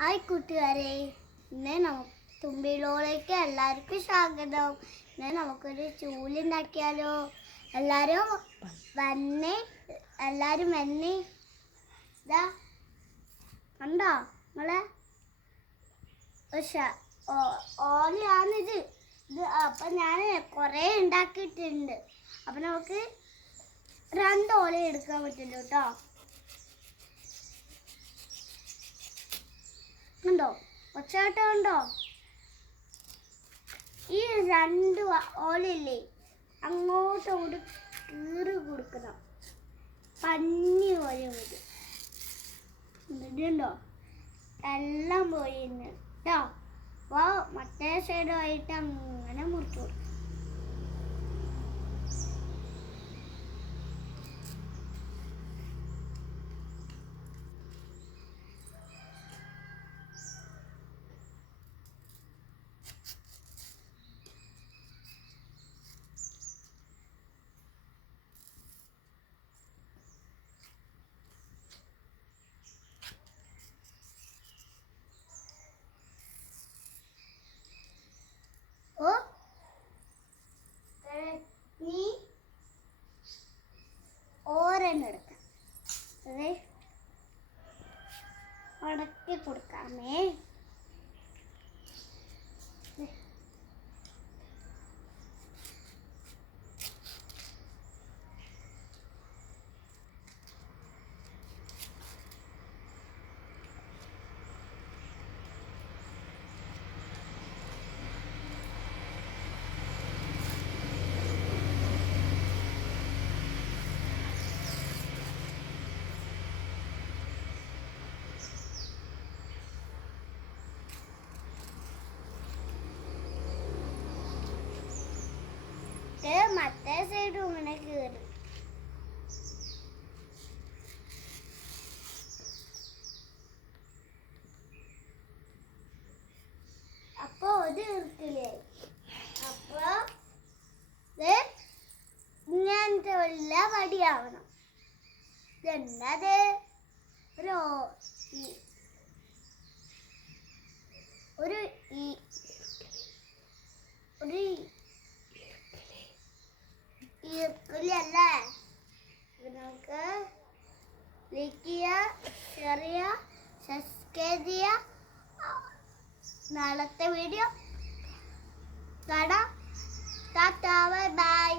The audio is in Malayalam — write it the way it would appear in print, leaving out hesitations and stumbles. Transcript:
ഹായ് കൂട്ടുകാരെ, ഇന്ന് തുമ്പിലോളേക്ക് എല്ലാവർക്കും സ്വാഗതം. ഇന്ന് നമുക്കൊരു ചൂലുണ്ടാക്കിയാലോ? എല്ലാവരും വന്നേ ഇതാ കണ്ടോ നിങ്ങളെ ഓലയാണിത്. അപ്പം ഞാൻ കുറേ ഉണ്ടാക്കിയിട്ടുണ്ട്. അപ്പം നമുക്ക് 2 ഓല എടുക്കാൻ പറ്റുള്ളൂ കേട്ടോ. ഉണ്ടോ ഒച്ചാട്ടം ഉണ്ടോ? ഈ 2 ഓലയില്ലേ അങ്ങോട്ടും കീറി കൊടുക്കണം. പന്നി പോലെ മതി. ഇതുണ്ടോ എല്ലാം പോയിന്ന് കേട്ടോ. അപ്പോൾ മറ്റേ സൈഡുമായിട്ട് അങ്ങനെ മുറിച്ചു കൊടുക്കും. ഓരെണ്ണെടുക്കാം, അതെ ഉടക്കി കൊടുക്കാമേ. മറ്റേ സൈഡ് ഇങ്ങനെ കയറി. അപ്പൊ ഒരു ഇർക്കില്ലേ, അപ്പൊ ഇങ്ങനത്തെ വല്ല വടിയാവണം. ഇതെന്നത് ഒരു ഈർക്കിലല്ലേ. നമുക്ക് ലൈക്ക് ചെയ്യുക, ഷെയർ ചെയ്യുക, സബ്സ്ക്രൈബ് ചെയ്യുക. നാളത്തെ വീഡിയോ കാണാം. Tata, bye bye.